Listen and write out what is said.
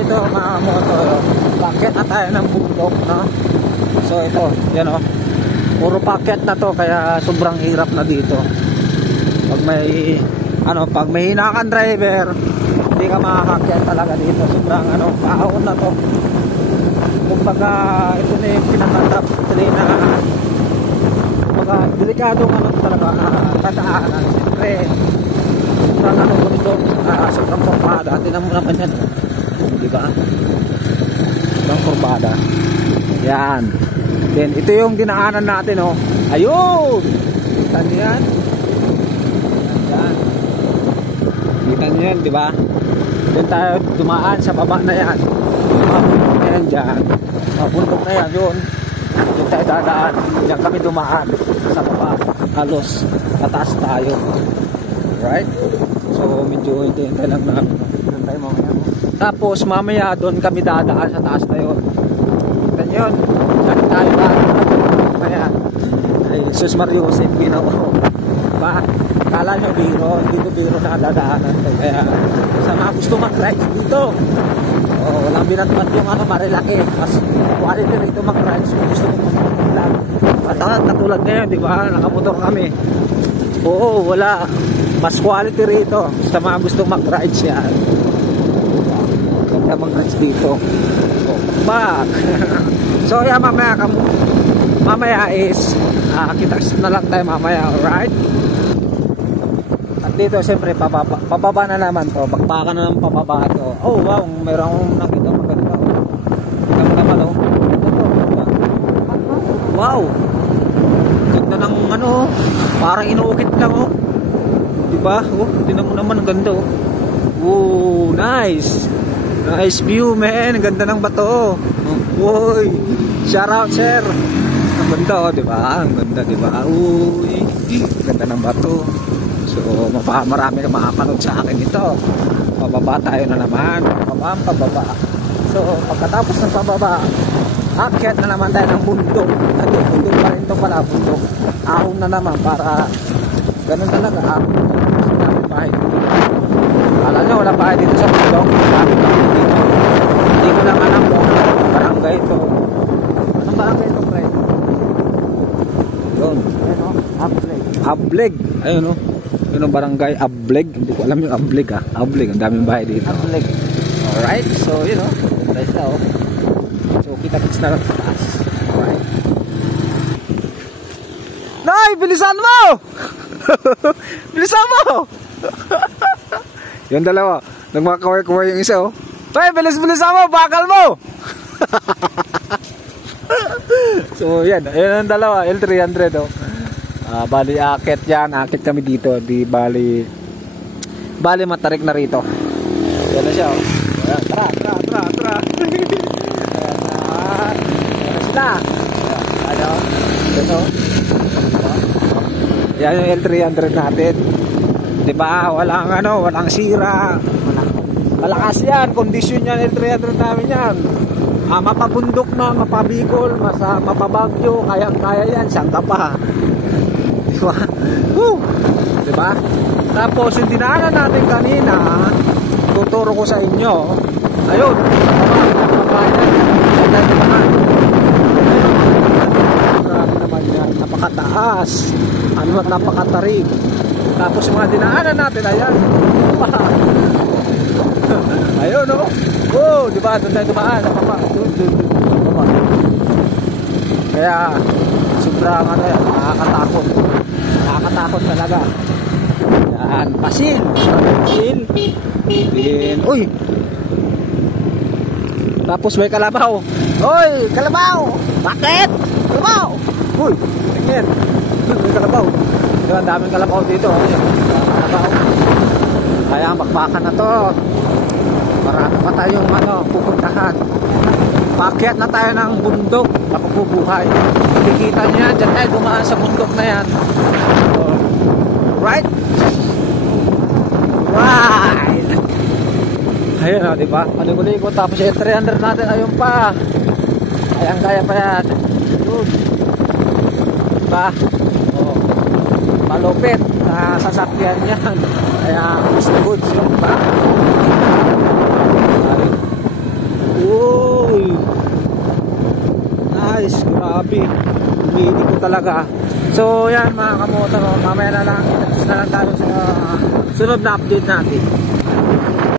ito mga motor, packet na tayo ng bundok, no? So ito, yan o, puro packet na to, kaya sobrang hirap na dito. Pag may pag may hina kang driver, hindi ka makakakyat talaga dito. Sobrang paahon na to. Kumbaga ito na yung pinaka-top 3 na kumbaga delikadong talaga tataanan. Siyempre sobrang bundok, sobrang kurbada. Tingnan mo naman yan, diba? Sobrang kurbada yan. Then ito yung dinaanan natin, oh. Ayun, kita niyo yan. Yan, kita niyo yan, diba? Then tayo dumaan sa baba na yan. Bundok na yan dyan, bundok na yan yun. Then tayo dadaan, yan kami dumaan sa baba. Halos pataas tayo, right? So medyo hintay lang na tayo mamaya. Tapos mamaya doon kami dadaan sa taas na yun. Kita nyo yun, dyan tayo mamaya. Ay Jesus Mario Jose Ginoo, diba? Kala nyo biro, dito biro na dadaanan. Kaya sa mga gusto mag-ride dito, walang binatbat yung marilaki. Mas quality rito mag-ride. So gusto mo mag-vlog at katulad ngayon, diba? Nakamotor kami. Oo, wala, mas quality rito sa mga gusto mag-ride siya. Kaya mag-ride dito. So back. So yeah, mamaya is kita na lang tayo mamaya, alright? At dito siyempre pababa na naman to, bakbakan na naman pababa to. Oh wow, mayroong nakita maganda. Tingnan mo naman, oh. Wow, ganda ng parang inuukit lang, oh, diba? Oh, tingnan mo naman, ang ganda, oh. Oh, nice view, man. Ang ganda ng bato, oh. Uy, shout out sir. Ang ganda, oh, diba? Ang ganda, diba? Uy, ganda ng bato. So marami na makapanood sa akin ito. Pababa tayo na naman, pababa. So pagkatapos ng pababa, akyat na naman tayo ng bundok. Hindi, bundok pa rin ito pala, bundok. Ahon na naman para ganun talaga, ahon na naman. Kasi namin bahay dito. Alam nyo, wala bahay dito sa bundok. Hindi ko lang alam kung barangay ito. Anong barangay ito, pre? Doon, ayun o, Ableg. Ayun o, yun ang barangay Ableg. Hindi ko alam yung Ableg, ha. Ableg, ang daming bahay dito. Ableg. Alright, so yun o, guys na o. So kita-kits na lang sa taas. Alright. Nay, bilisan mo! Bilisan mo! Yung dalawa, nagmakaway-kaway yung isa, oh. Tay, bilis-bilisan mo, bakal mo! So yan, yun ang dalawa, L300, oh. Bali akit yan, akit kami dito. Di bali matarik na rito. Yan na siya, oh. Ayan, tara. Ayan sila. Ayan, ito. Yan yung L300 natin. Diba, walang sira. Malakas yan, kondisyon yan, L300 namin yan. Mapabundok na, mapabikol, mapabagyo, kaya yan, siyang ka pa. Diba? Woo! Diba? Tapos yung dinaanan natin kanina, tuturo ko sa inyo. Ayun, grabe naman yan, napakataas, napakatarig. Tapos yung mga dinaanan natin, ayan. Ayun, no? Oh, diba? Doon tayo dumaan. Kaya, sobrang nakakatakot. Nakakatakot talaga. Yan, pasil. Then, uy! Tapos may kalabaw. Uy, kalabaw! Bakit? Kalabaw! Uy, tingin. May kalabaw. Diba, ang daming kalabaw dito. Kalabaw. Kaya ang bakbakan na to. Marami pa tayong pupuntahan. Paakyat na tayo ng bundok. Napupubuhay. Kikita nyo yan. Diyan tayo dumaan sa bundok na yan. Right? Right! Ayun, diba? Malikot-likot. Tapos yung 300 natin. Ayun pa. Kaya pa yan. Good. Diba? Malupit na sasakyan yan. Kaya gusto goods yung ba? guys, grabe. Humidi ko talaga. So yan mga kamotor, mamaya na lang tayo sa sunod na update natin.